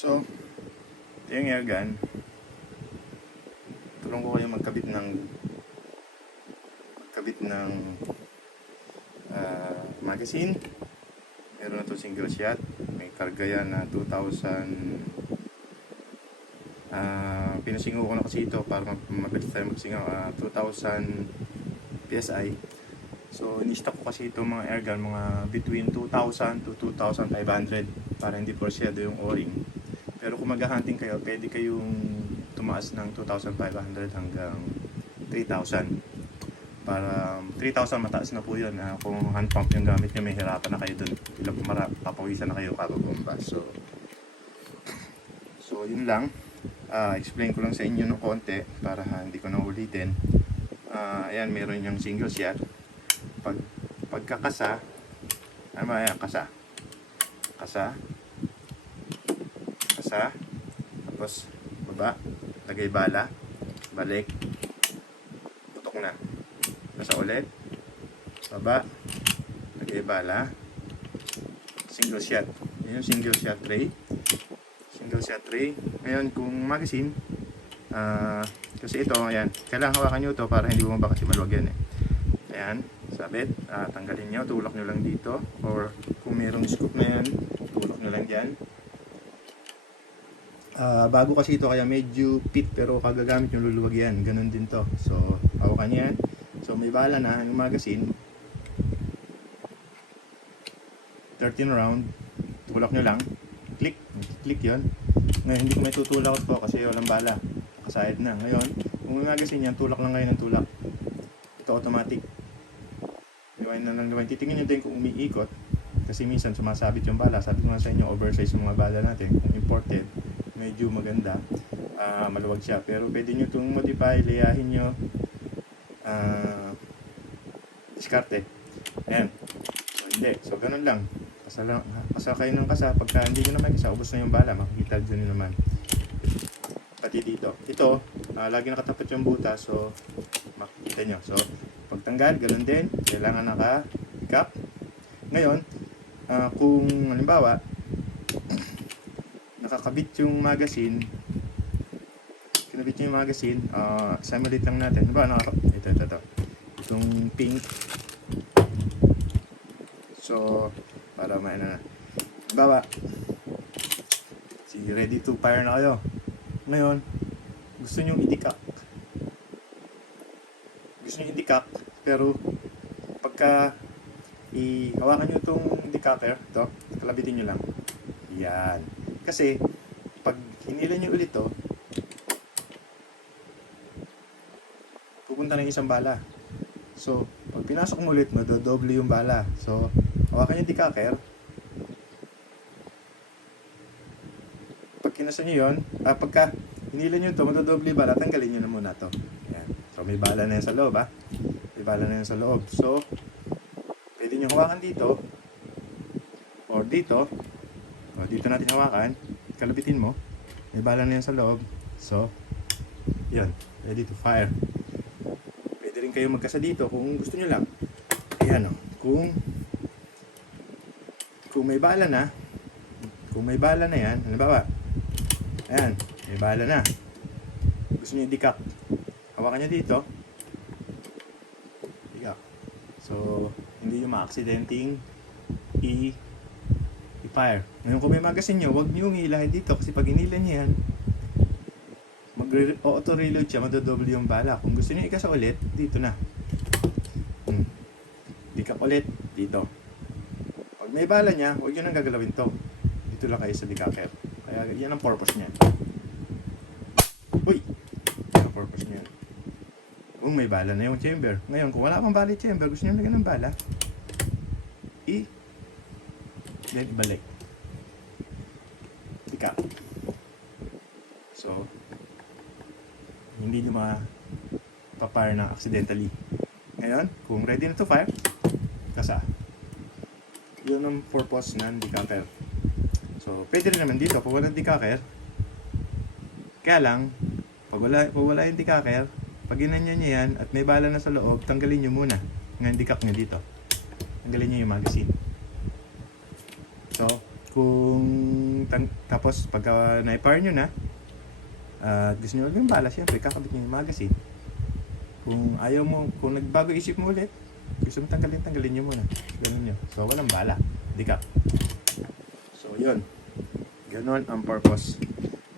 So, ito yung air gun. Tulong ko kayo magkabit ng magkabit ng ah, magazine. Meron na to single shot. May karga yan na 2,000 Ah, pinasingaw ko na kasi ito para mabilis tayo magsingaw. Ah, 2,000 PSI. So, in-stock ko kasi ito mga air gun, mga between 2,000 to 2,500 para hindi porsyado yung o-ring. Pero kung mag-hunting kayo, pwede kayong tumaas ng 2,500 hanggang 3,000. Para um, 3,000 mataas na po yun. Ah, kung hand pump yung gamit nyo, may hirapan na kayo dun. Ilang papawisan na kayo kakabomba. So, so yun lang. Ah, explain ko lang sa inyo ng konti para ha, hindi ko na ulitin. Ah, ayan, meron yung single shot. Pag, pagkakasa, ano ba yan? Kasa. Kasa. Kasa. Tapos, baba. Lagay bala. Balik. Putok na. Kasa ulit. Baba. Lagay bala. Single shot. Yun yung single shot tray. Single shot tray. Ngayon, kung magazine, ah, kasi ito, ayan, kailangan hawakan nyo ito para hindi bumaba kasi maluwag yan eh. Ayan, sabit, ah, tanggalin nyo, tulak nyo lang dito, or kung mayroong scoop na yan, tulak nyo lang dyan. Ah, bago kasi ito, kaya medyo pit, pero kagagamit yung luluwag yan, ganun din to. So, hawakan yan. So, may bala na, yung magazine, 13 round, tulak nyo lang, click, click yon ngayon hindi ko may tutulak po kasi walang bala. Kasahid na. Ngayon kung magazine yan tulak lang ngayon ng tulak. Ito automatic. Liwain na lang liwain titingin nyo din kung umiikot. Kasi minsan sumasabit yung bala. Sabi ko nga sa inyo oversize yung mga bala natin. Kung imported medyo maganda. Ah, maluwag siya. Pero pwede nyo itong modify layahin nyo. Ah, diskarte. Ayan. So, hindi. So ganun lang. Kasa, lang, kasa kayo ng kasa, pagka hindi nyo naman kasa, ubos na yung bala, makikita dyan nyo naman. Pati dito. Ito, ah, lagi nakatapat yung buta, so makikita nyo. So, pagtanggal, ganun din, kailangan naka-cap. Ngayon, ah, kung halimbawa, nakakabit yung magazine, kinabit yung magazine, uh, simulate lang natin. Diba, nakaka- ito, ito, ito. Itong pink, So, para may ano na. Baba. Sige, ready to fire na kayo. Ngayon, gusto nyo idikak. Gusto nyo idikak, pero pagka ihawakan nyo itong decaper, ito, kalabitin nyo lang. Yan. Kasi, pag hinila nyo ulit to, pupunta ng isang bala. So, pag pinasok mo ulit, madodoble yung bala. So, hawakan yung decacker. Pag kinasa nyo yun, ah, pagka hinila nyo ito, madodoble bala, tanggalin nyo na muna to. Ayan. So, may bala na yan sa loob, ha? May bala na yan sa loob. So, pwede nyo hawakan dito, or dito, dito natin hawakan, kalabitin mo, may bala na yan sa loob. So, yan, ready to fire. Pwede rin kayo magkasa dito kung gusto nyo lang. Ayan o. Kung kung may bala na, kung may bala na yan, halimbawa, ayan, may bala na. Gusto nyo i-decack. Hawakan nyo dito. Decack. So, hindi yung ma-accidenting i i-fire. Ngayon kung may magazine nyo, huwag nyo hilahin dito kasi pag hinila nyo yan, mag-auto-reload siya, madodoble yung bala. Kung gusto niyo ikasa ulit, dito na. Hmm. Di ka ulit, dito. Pag may bala niya, huwag yun ang gagalawin to. Dito lang kayo sa decacker. Kaya yan ang purpose niya. Uy! Yan ang purpose niya. Kung may bala na yung chamber. Ngayon, kung wala pang bala yung chamber, gusto niyo lagyan ng bala, i then balik. Decack. So, hindi nyo ma-fire na accidentally. Ngayon, kung ready na to fire, kasa. Yun ang purpose ng decacker. So, pwede rin naman dito, pag walang decacker, kaya lang, pag wala, pag wala yung decacker, pag ginanyan nyo yan at may bala na sa loob, tanggalin nyo muna. Ngayon, decack nyo dito. Tanggalin nyo yung magazine. So, kung tapos pagka na-fire nyo na, at gusto nyo yung bala, syempre kakabit nyo yung magazine. Kung ayaw mo, kung nagbago isip mo ulit, gusto mo tanggalin, tanggalin nyo muna. Ganun nyo. So, walang bala. Di ka. So, yun. Ganon ang purpose.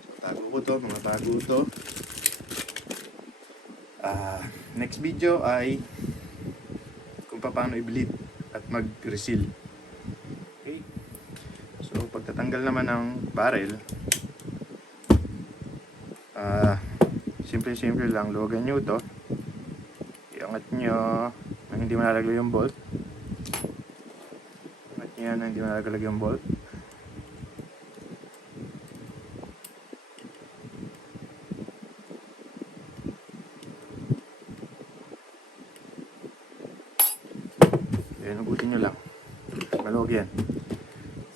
So, tago ko to, mga tago to. Ah, next video ay kung paano i-bleed at mag-reseal. Okay? So, pagtatanggal naman ng barrel, ah, simple-simple lang, luwagan nyo to. Iangat nyo nang hindi malalaglag yung bolt. Iangat nyo nang hindi malalaglag yung bolt. Ayan, hugutin nyo lang. Maluwag yan.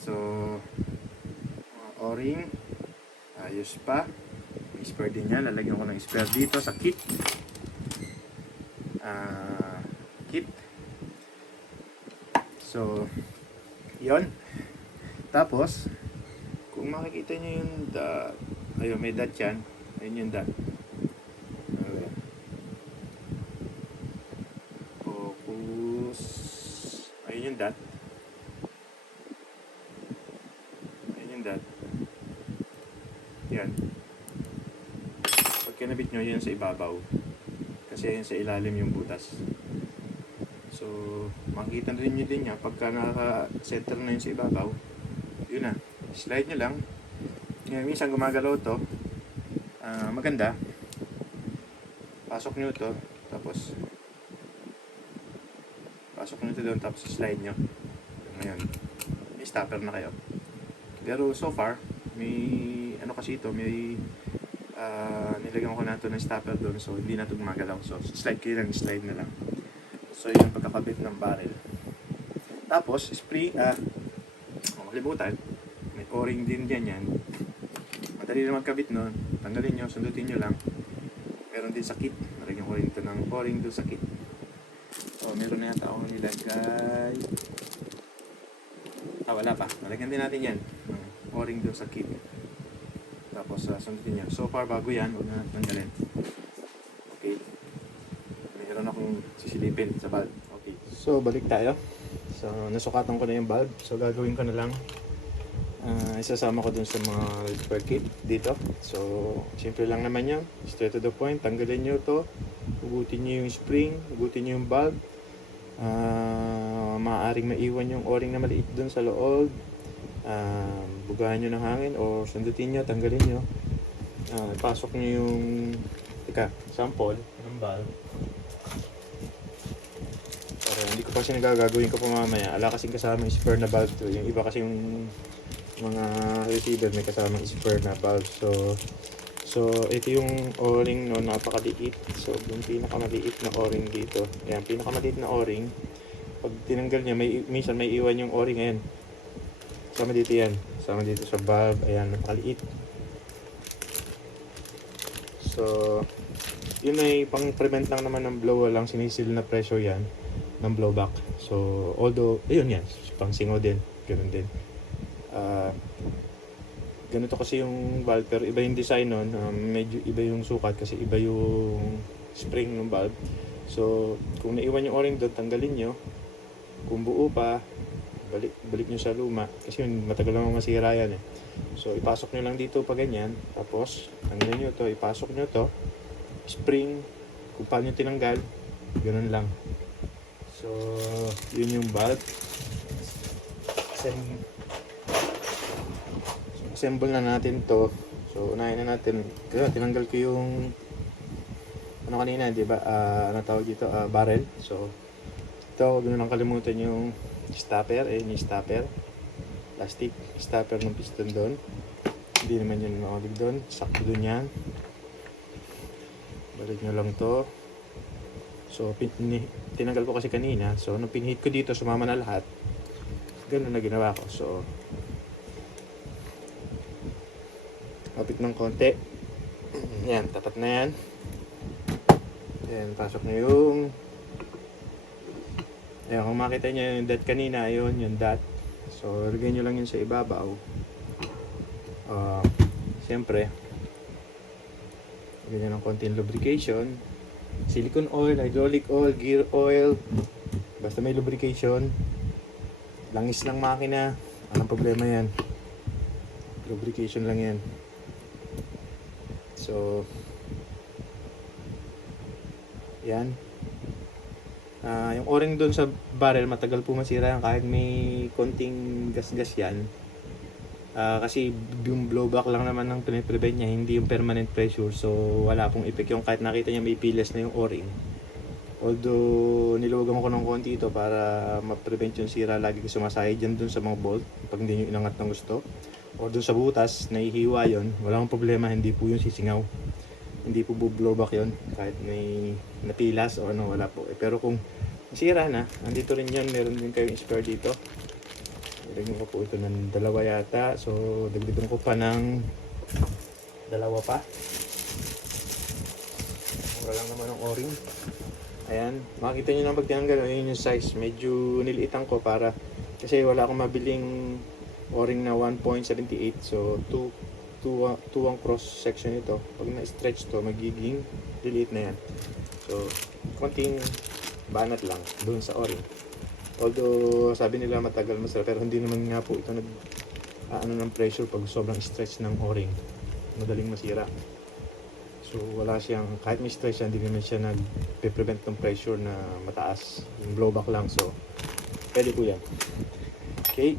So, mga o-ring. Ayos pa. May spare din yan. Lalagyan ko ng spare dito sa kit. Ah, kit. So, yon. Tapos, kung makikita nyo yung dot, ayun, may dot yan. Ayun yung dot. Ayan. Focus. Ayun yung dot. Ayun yung dot. Yan. Kinabit nyo, yun sa ibabaw. Kasi yun sa ilalim yung butas. So, makikita rin nyo din niya pagka naka-center na yun sa ibabaw. Yun na. Slide nyo lang. Ngayon, minsan gumagalaw to. Ah, maganda. Pasok nyo to. Tapos, pasok nyo to doon. Tapos, slide nyo. Ngayon, may stopper na kayo. Pero so far, may ano kasi ito, may ah, nilagyan ko na ito ng stopper doon so hindi na ito gumagalaw. So slide kayo lang, slide na lang. So yun pagkakabit ng barrel. Tapos spring, ah, oh, kalibutan, may o-ring din dyan yan. Madali na magkabit nun. Tanggalin nyo, sundutin nyo lang. Meron din sa kit. Nalagyan ko rin ito ng o-ring doon sa kit. So meron na yata akong nilagay. Ah, wala pa. Nalagyan din natin yan. Ng o-ring doon sa kit. Tapos uh, sundutin niya. So far, bago yan. Huwag na tanggalin. Okay. Meron akong sisilipin sa valve. Okay. So, balik tayo. So, nasukatan ko na yung valve. So, gagawin ko na lang. ah, isasama ko dun sa mga repair kit dito. So, simple lang naman yan. Straight to the point. Tanggalin nyo to. Hugutin nyo yung spring. Hugutin nyo yung valve. Ah, maaaring maiwan yung o-ring na maliit dun sa loob. Ah, bugahan nyo ng hangin o sundutin nyo, tanggalin nyo. Ah, pasok nyo yung teka, sample ng valve. Pero hindi ko pa kasi nagagagawin ko pa mamaya. Ala kasing kasama yung spare na valve to. Yung iba kasi yung mga receiver may kasamang spare na valve. So, so ito yung o-ring no, napakaliit. So, yung pinakamaliit na o-ring dito. Ayan, pinakamaliit na o-ring. Pag tinanggal niya, may, minsan may iwan yung o-ring. Ayan. Sama dito yan. Sama dito sa valve. Ayan, napakaliit. So, yun ay pang-prevent lang naman ng blow. Walang sinisil na pressure yan ng blowback. So, although, ayun yan. Pang singaw din. Ganun din. Ah, ganito kasi yung valve. Pero iba yung design nun. Um, medyo iba yung sukat kasi iba yung spring ng valve. So, kung naiwan yung o-ring doon, tanggalin nyo. Kung buo pa, balik balik nyo sa luma kasi matagal naman masira yan eh. So ipasok nyo lang dito pa ganyan tapos tanggalin nyo to, ipasok nyo to spring kung paano tinanggal ganun lang. So yun yung valve. Assemble, assemble na natin to. So unahin na natin. Kaya tinanggal ko yung ano kanina, di ba? Ah, ano tawag dito? Ah, barrel. So ito, huwag nyo nang kalimutan yung stopper, eh, yung stopper. Plastic stopper ng piston doon. Hindi naman yun makalig doon. Sakto doon yan. Balik nyo lang to. So, pin, tinanggal ko kasi kanina. So, nung pinhit ko dito, sumama na lahat. Ganun na ginawa ko. So, kapit ng konti. Yan, tapat na yan. Yan, pasok na yung Ayan, kung makita nyo yung dot kanina, yun, yung dot. So, lagay nyo lang yun sa ibabaw. Ah, Siyempre, lagyan nyo ng konting lubrication. Silicone oil, hydraulic oil, gear oil. Basta may lubrication. Langis ng makina. Anong problema yan? Lubrication lang yan. So, yan. Ah, yung o-ring doon sa barrel matagal po masira yan kahit may konting gas-gas yan. Ah, kasi yung blowback lang naman ang piniprevent niya, hindi yung permanent pressure. So, wala pong effect yung kahit nakita niya may piles na yung o-ring. Although, niluwagan ko ng konti ito para ma-prevent yung sira lagi kasi sumasayad dyan dun sa mga bolt pag hindi nyo inangat ng gusto. Or dun sa butas, nahihiwa yon wala akong problema, hindi po yung sisingaw. Hindi po blowback yon kahit may napilas o ano, wala po. Eh, pero kung nasira na, andito rin yan, meron din kayong spare dito. Dagdagan ko po ito ng dalawa yata. So, dagdagan ko pa ng dalawa pa. Mura lang naman ang o-ring. Ayan, makikita nyo lang pag tinanggal, ayun yung size. Medyo niliitan ko para, kasi wala akong mabiling o-ring na 1.78. So, 2, 2, 2 ang cross section ito. Pag na-stretch to, magiging delete na yan. So, konting banat lang doon sa o-ring. Although, sabi nila matagal masira, pero hindi naman nga po ito nag ano ng pressure pag sobrang stretch ng o-ring. Madaling masira. So, wala siyang, kahit may stretch hindi naman siya nag-prevent ng pressure na mataas. Yung blowback lang. So, pwede po yan. Okay.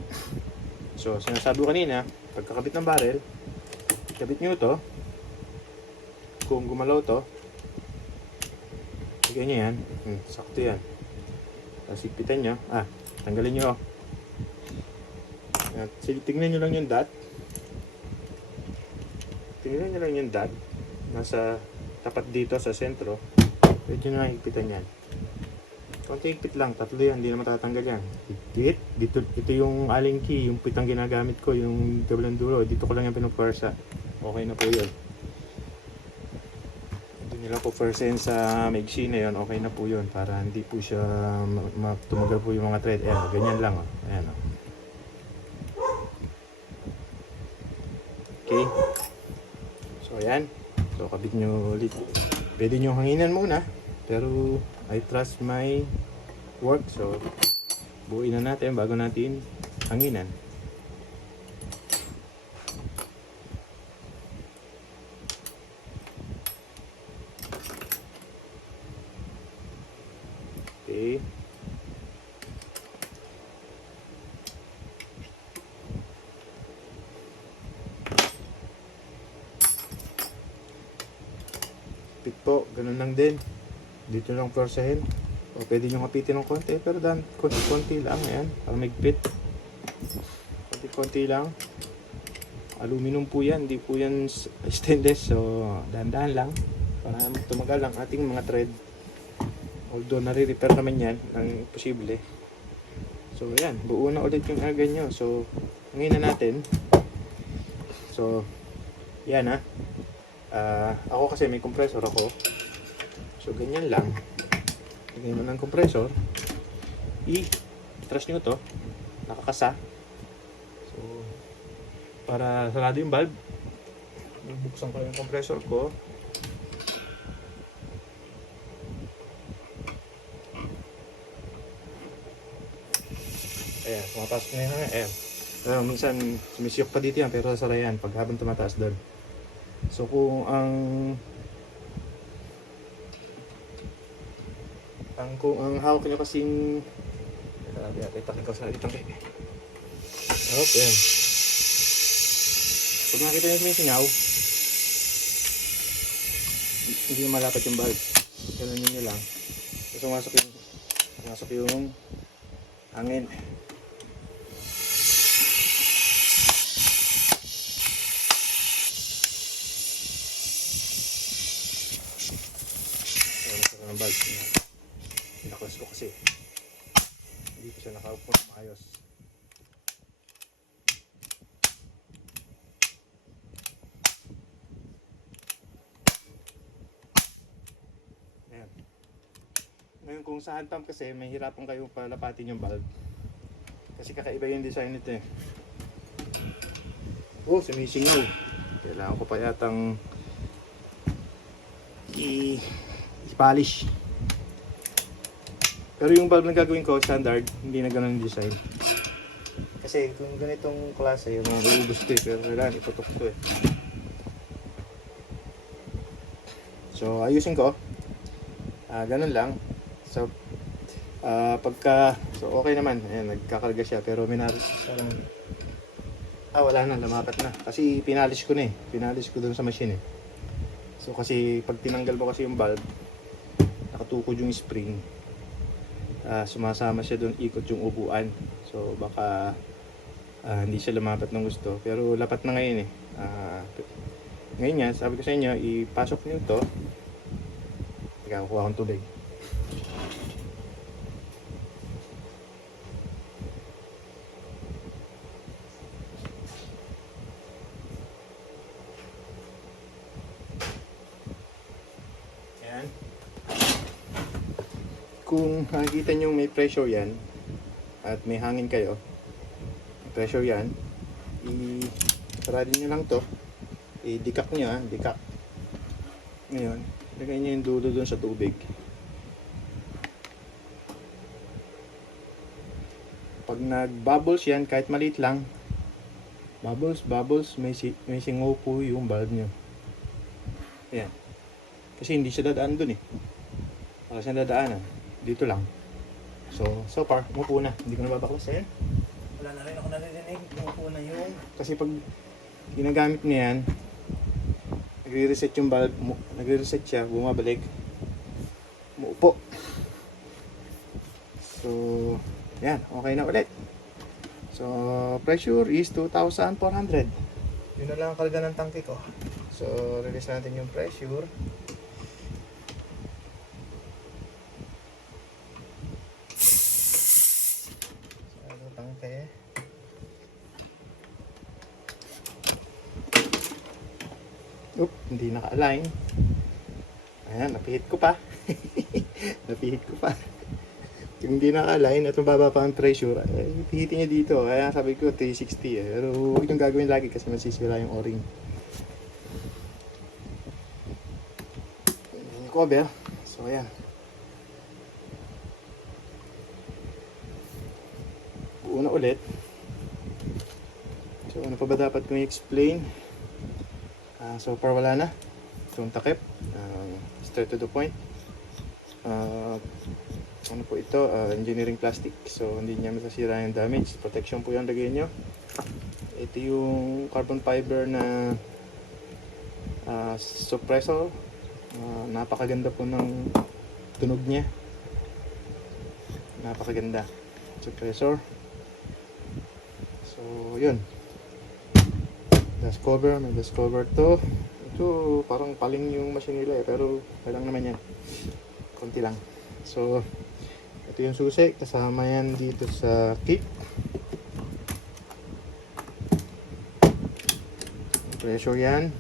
So, sinasabi ko kanina, pagkakabit ng barrel, kabit nyo ito. Kung gumalaw to, lagyan nyo yan. Hmm, sakto yan. Tapos ipitan nyo. Ah, tanggalin nyo. At sige, tingnan nyo lang yung dot. Tingnan nyo lang yung dot. Nasa tapat dito sa sentro. Pwede nyo lang yan. Konti higpit lang. Tatlo yan. Hindi na matatanggal yan. Higpit. Dito, ito yung allen key. Yung pitang ginagamit ko. Yung double dulo. Dito ko lang yung pinupwersa. Okay na po yun. Hindi nila po pwersahin sa maigsi na yun. Okay na po yun. Para hindi po siya ma- ma- tumagal po yung mga thread. Ayan. Ganyan lang. Oh. Ayan. Oh. Okay. So, ayan. So, kabit nyo ulit. Pwede nyo hanginan muna. Pero, I trust my work. So, buuin na natin bago natin hanginan. Okay. Pit po, ganun lang din. Dito lang forsahin. O pwede nyo kapitin ng konti, pero dan konti-konti lang, ayan, para magpit. Konti-konti lang. Aluminum po yan, hindi po yan stainless, so dahan-dahan lang. Para tumagal ang ating mga thread. Although nare-repair naman yan, ng posible. So ayan, buo na ulit yung aga nyo. So, ngayon na natin. So, yan ha. Ah, ako kasi may compressor ako. So, ganyan lang. Lagay mo ng compressor. I-trust nyo to. Nakakasa. So, para sarado yung valve. Bubuksan ko yung compressor ko. Ayan, pumapasok na yun. Ayan. Ayan, minsan sumisiyok pa dito yan pero sara yan pag habang tumataas doon. So kung ang ang kung ang hawak niyo kasing Grabe ate, takin ko sa itang kay. Okay. Pag nakita niyo sumisingaw, hindi na malapit yung valve. Ganun niyo lang. Tapos pumasok yung pumasok yung hangin. Ayan, ito ng valve. Pinaklas ko kasi. Hindi ko siya nakaupo na maayos. Ayan. Ngayon kung sa hand pump kasi, may hirapan kayo palapatin yung valve. Kasi kakaiba yung design nito eh. Oh, sumisingaw. Kailangan ko pa yatang i i-polish. Pero yung bulb na gagawin ko, standard, hindi na ganun yung design. Kasi kung ganitong klase, mga uubos ko eh, pero kailangan iputok ko eh. So, ayusin ko. Ah, ganun lang. So, ah, pagka, so okay naman. Ayan, nagkakarga siya, pero minaris siya lang. Ah, wala na, lumapat na. Kasi pinalis ko na eh. Pinalis ko dun sa machine eh. So, kasi pag tinanggal mo kasi yung bulb, nakatukod yung spring. Ah, sumasama siya doon, ikot yung upuan. So, baka ah, hindi siya lumapat ng gusto. Pero lapat na ngayon eh. Ah, ngayon nga, sabi ko sa inyo, ipasok niyo to. Teka, kukuha akong tubig. Ayan. Kung nakikita nyo may pressure yan, at may hangin kayo, pressure yan, i-sarado nyo lang to, i-dikak nyo ha, dikak. Ngayon, lagay nyo yung dulo dun sa tubig. Pag nag-bubbles yan, kahit maliit lang, bubbles, bubbles, may, si may singaw yung bulb nyo. Ayan. Kasi hindi siya dadaan dun eh. Wala siyang dadaanan. Dito lang. So, so far, umupo na. Hindi ko na babaklas. Ayan. Wala na rin ako naririnig. Umupo na yung... Kasi pag ginagamit niya yan, nagre-reset yung bulb, mu- nagre-reset siya, bumabalik, umuupo. So, yan, okay na ulit. So, pressure is 2,400. Yun na lang ang karga ng tangke ko. So, release natin yung pressure. So, ano tangke? Oop, naka-align. Ayan, napihit ko pa. napihit ko pa. Kung hindi naka-align at mababa pa ang pressure, eh, pihitin niya dito. Kaya sabi ko 360 eh. Pero huwag yung gagawin lagi kasi masisira yung o-ring. Yung cover. So, ayan. Buo na ulit. So, ano pa ba dapat kong i-explain? Ah, so far wala na. Itong takip. ah, straight to the point. Ah, ano po ito? Ah, engineering plastic. So hindi niya masasira yung damage. Protection po yung lagay nyo. Ito yung carbon fiber na ah, suppressor. Ah, napakaganda po ng tunog niya. Napakaganda. Suppressor. So, yun dust cover, may dust cover to. Ito, parang paling yung machine nila eh, pero kailang naman yan. Konti lang. So, ito yung susi, kasama yan dito sa kick. Pressure yan.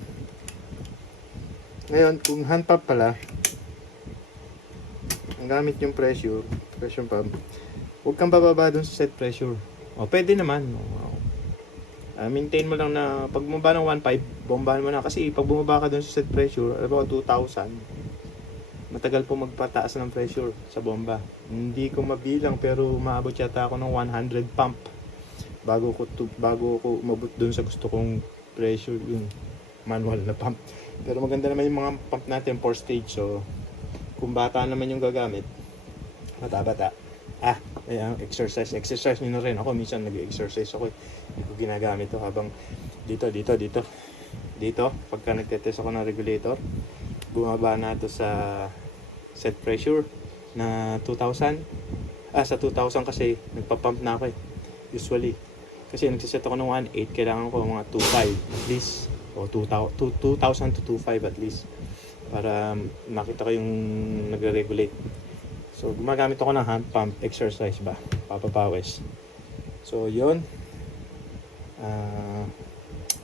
Ngayon, kung hand pump pala, ang gamit yung pressure, pressure pump, huwag kang bababa dun sa set pressure. O, pwede naman. O, Ah, maintain mo lang na pag bumaba ng 1.5, bombahan mo na kasi pag bumaba ka dun sa set pressure, alam mo 2,000, matagal po magpataas ng pressure sa bomba. Hindi ko mabilang pero maabot yata ako ng 100 pump bago ko to, bago ko umabot dun sa gusto kong pressure yung manual na pump. Pero maganda naman yung mga pump natin 4 stage so kung bata naman yung gagamit, bata-bata. Ah, ayan, exercise. Exercise nyo na rin. Ako minsan nag-exercise ako. Hindi ko ginagamit to habang dito, dito, dito. Dito, pagka nagtetest ako ng regulator, bumaba na to sa set pressure na 2,000. Ah, sa 2,000 kasi nagpa-pump na ako eh. Usually. Kasi nagsiset ako ng 1.8, kailangan ko mga 2.5 at least. O 2,000 2,000 to 2.5 at least. Para makita ko yung nagre-regulate. So, gumagamit ako ng hand pump exercise ba? Papapawis. So, yun. Ah,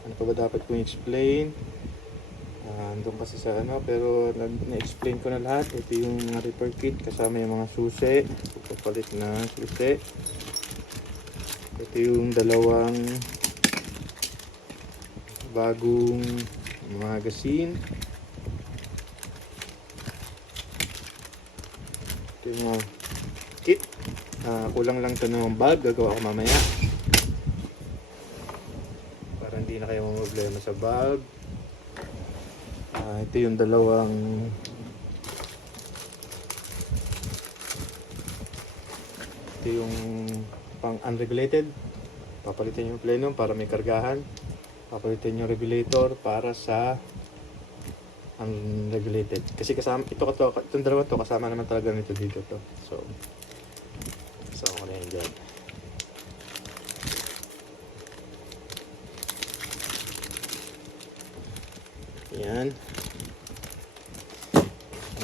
ano pa ba dapat kong explain? Ah, andun kasi sa ano, pero na- na-explain ko na lahat. Ito yung mga repair kit, kasama yung mga susi. Papalit na susi. Ito yung dalawang bagong magazine. Ito yung mga kit. Ah, kulang lang to ng bulb. Gagawa ko mamaya. Para hindi na kayo problema sa bulb. Ah, ito yung dalawang ito yung pang unregulated. Papalitan yung plenum para may kargahan. Papalitan yung regulator para sa unregulated. Kasi kasama ito to itong dalawa to kasama naman talaga nito dito to. So so ko na dyan yan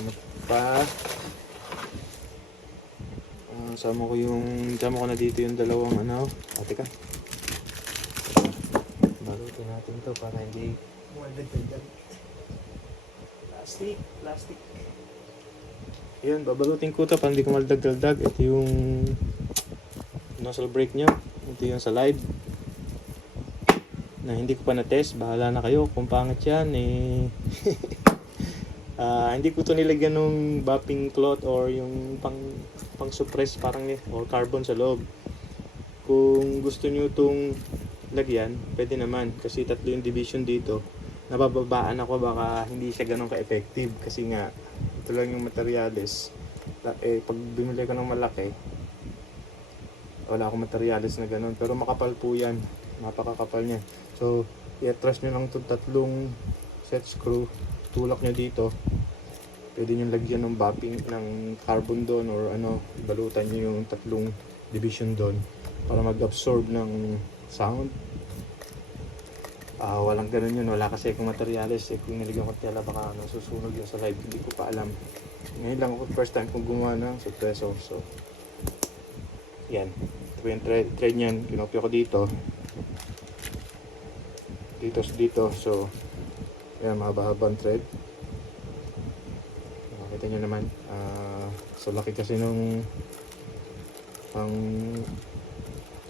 ano pa? Ah, sama ko yung sama ko na dito yung dalawang ano. Ate ka balutin natin to para hindi plastic plastic. Yun babalutin ko to para hindi ko maldag-daldag ito yung nozzle brake nyo ito yung sa live na hindi ko pa na-test bahala na kayo kung pangit yan eh Ah, hindi ko to nilagyan ng bapping cloth or yung pang pang suppress parang ni- or carbon sa loob. Kung gusto niyo itong lagyan, pwede naman kasi tatlo yung division dito. Nabababaan ako baka hindi siya ganun ka-effective kasi nga ito lang yung materials. Eh, pag binili ko ng malaki, wala akong materials na ganun. Pero makapal po yan. Napakakapal niya. So, i-attract nyo lang itong tatlong set screw. Tulak nyo dito. Pwede nyo lagyan ng bapping ng carbon doon or ano, balutan nyo yung tatlong division doon para mag-absorb ng sound. Ah, walang ganun yun. Wala kasi akong materials. Eh, kung niligyan ko tela, baka ano, susunog yun sa live. Hindi ko pa alam. Ngayon lang ako first time kong gumawa ng suppressor. So, yan. Ito yung thread, thread niyan. Kinopya ko dito. Dito, dito. So, yan, mahaba-habang thread. Makita nyo naman. ah so, laki kasi nung ang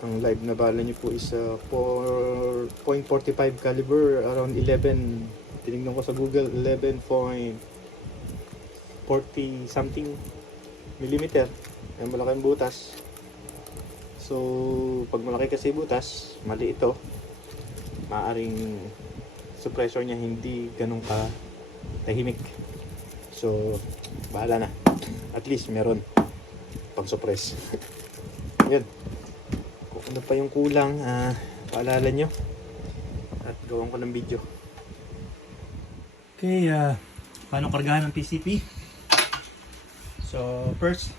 ang live na bala niyo po is uh, 4.45 caliber around 11 tinignan ko sa Google 11.40 something millimeter yan malaking butas so pag malaki kasi butas mali ito maaring suppressor niya hindi ganun ka tahimik. So bahala na. At least meron pang suppress. Yan. Kung ano pa yung kulang ah paalala nyo at gawan ko ng video. Okay ah paano kargahan ng PCP so first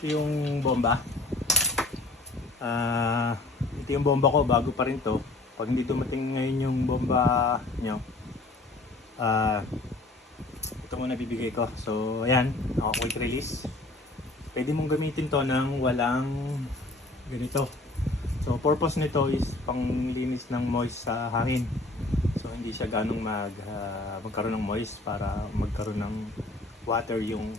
yung bomba. Ah ito yung bomba ko bago pa rin to pag hindi dumating ngayon yung bomba nyo ah ito muna bibigay ko. So ayan ako quick release. Pwede mong gamitin to ng walang ganito. So purpose nito is panglinis ng moist sa hangin. So hindi siya ganong mag, ah, magkaroon ng moist para magkaroon ng water yung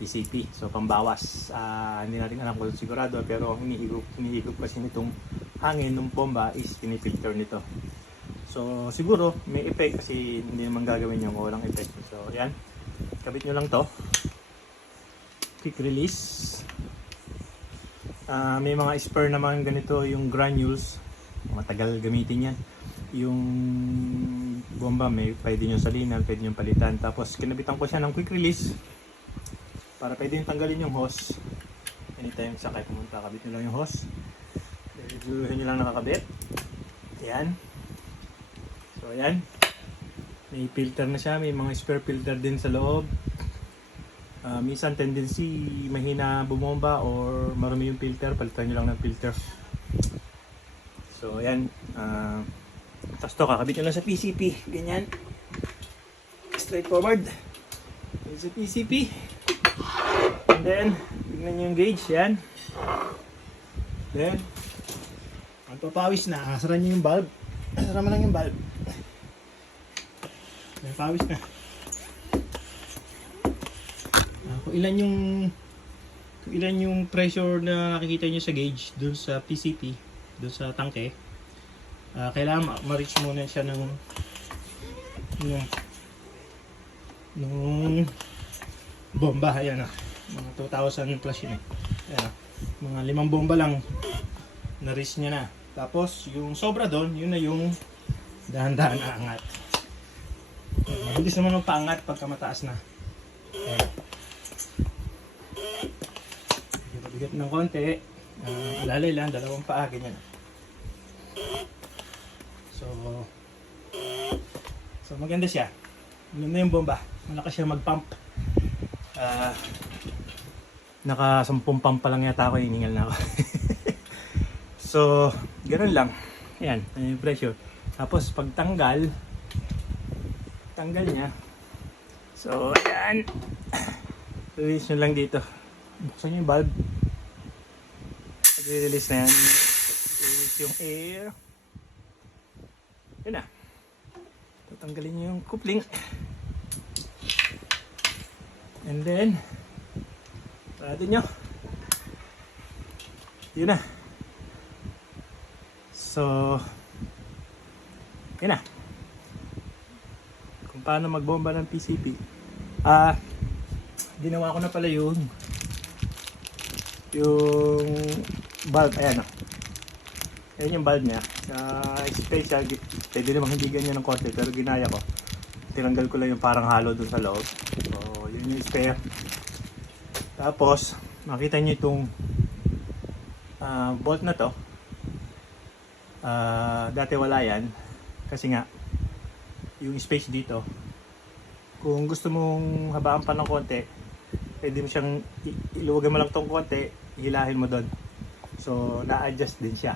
PCP so pambawas. Ah, hindi natin alam kung sigurado pero hinihigop, hinihigop kasi nitong hangin ng bomba is pinifilter nito. So siguro may effect kasi hindi naman gagawin yung walang effect. So yan kabit nyo lang to. Quick release. Ah, may mga spare naman ganito yung granules. Matagal gamitin yan. Yung bomba may pwede nyo salinan pwede nyo palitan. Tapos kinabitan ko siya ng quick release para pwede nyo tanggalin yung hose. Anytime sa kayo pumunta kabit nyo lang yung hose Diretsuhin nyo lang nakakabit yan so yan may filter na siya may mga spare filter din sa loob Ah, minsan tendency mahina bumomba or marami yung filter, palitan nyo lang ng filter. So ayan, uh, tapos to kakabit nyo lang sa PCP, ganyan. Straightforward. Yun sa PCP. And then, tignan nyo yung gauge, yan. Then, ang papawis na, asara nyo yung bulb. Asara mo lang yung bulb. May pawis na. Ah, kung ilan yung ilan yung pressure na nakikita nyo sa gauge dun sa PCP, dun sa tangke. Ah, kailangan ma- ma-reach muna siya ng ng nung bomba, ayan ah. Mga 2,000 plus yun eh. Ayan. Mga limang bomba lang na-reach niya na. Tapos, yung sobra doon, yun na yung dahan-dahan na angat. Mabilis naman ang paangat pagka mataas na. Ayan. Bigat ng konti. Uh, lalay lang, dalawang paa, ganyan. So, so maganda siya. Maganda yung bomba. Malakas siya mag-pump. Ah, naka 10 pump pa lang yata ako, hiningal na ako. so, ganun lang. Ayan, ayan yung pressure. Tapos, pag tanggal, niya. So, ayan. Release nyo lang dito. Buksan nyo yung bulb. Pag release na yan, release yung air. Yun na. Tatanggalin nyo yung coupling. And then, sarado nyo. Yun na. So, yun na. Kung paano magbomba ng PCP. Ah, ginawa ko na pala yung yung bulb, ayan o. Ayan yung bulb niya. Uh, special, pwede namang hindi ganyan ng konti, pero ginaya ko. Tinanggal ko lang yung parang halo dun sa loob. So, yun yung spare. Tapos, makita nyo itong ah, bolt na to. Ah, dati wala yan. Kasi nga, yung space dito, kung gusto mong habaan pa ng konti, pwede mo siyang iluwagan mo lang tong konti, hilahin mo doon. So, na-adjust din siya.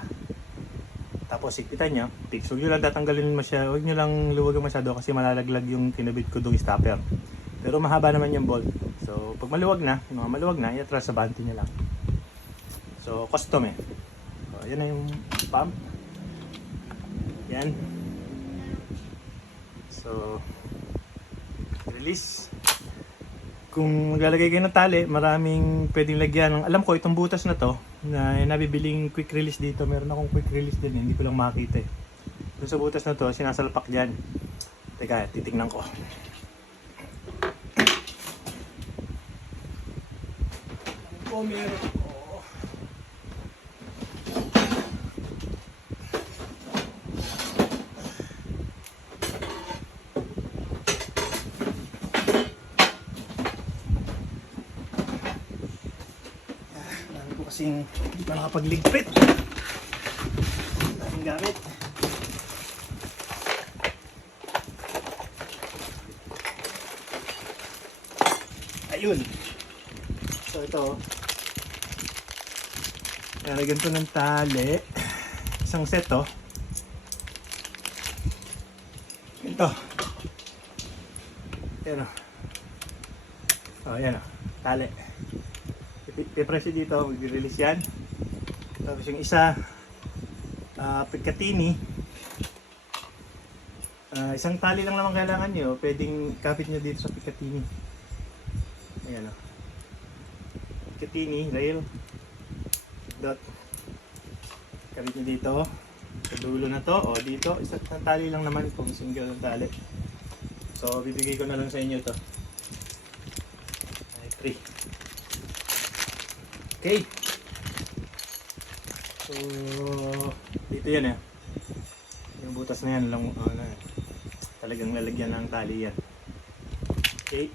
Tapos, ikitan nyo, fix. Huwag nyo lang tatanggalin mo siya, huwag nyo lang luwagan masyado kasi malalaglag yung kinabit ko dong stopper. Pero mahaba naman yung bolt. So, pag maluwag na, yung mga maluwag na, i-atras sa bante nyo lang. So, custom eh. So, yan na yung pump. Yan. So, release. Kung maglalagay kayo ng tali, maraming pwedeng lagyan. Alam ko, itong butas na to, na nabibiling quick release dito, meron akong quick release din, hindi ko lang makita eh. Doon sa butas na to, sinasalpak dyan. Teka, titingnan ko. Oh, meron. Oh. Dami ko kasing hindi pa nakapagligpit. Daming gamit. Ayun. So ito. Lalagyan ko ng tali. Isang set to. Ito. Yan o. Oh, yan o. Tali. Pipress dito, mag-release yan. Tapos yung isa, uh, pagkatini, Ah, isang tali lang naman kailangan nyo, pwedeng kapit nyo dito sa Picatinny. Ayan o. Picatinny, rail, dot. Kapit nyo dito, sa dulo na to, o dito, isang tali lang naman kung single ang tali. So, bibigay ko na lang sa inyo to. Ay, three. Okay. So, dito yan eh. Yung butas na yan, lang, ano, talagang lalagyan ng tali yan. Okay.